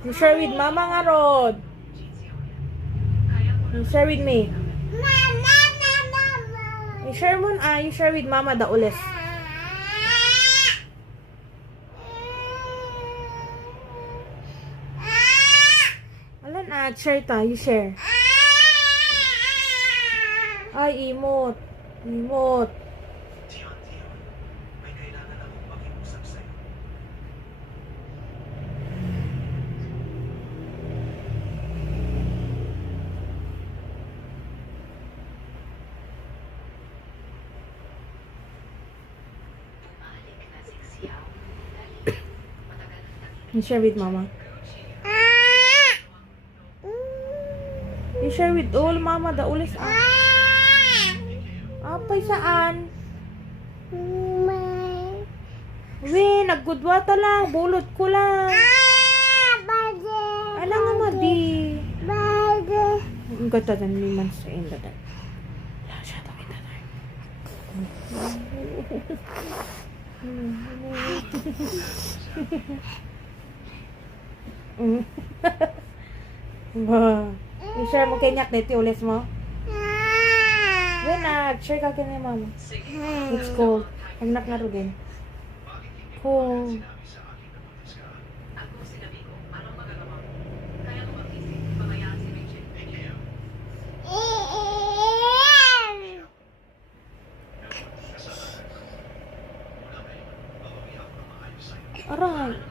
You share with mama nga, Rod. You share with me. You share mo you share with mama da ules. Alan share ta, you share. Ay, imot. Imot. May kailangan akong pakiusap sa'yo. You share with mama. You share with all mama da ules Apay saan? We, naggudwa ta lang. Bulot ko lang. Ala nga madi. Ang gata dan liman sa inda dan. Siya ta kita dan. Ba, i-share mo kay Nyak dito ulit mo. When share ka kay mama. It's cold. Ang nak nga ro din. Cold. Aray.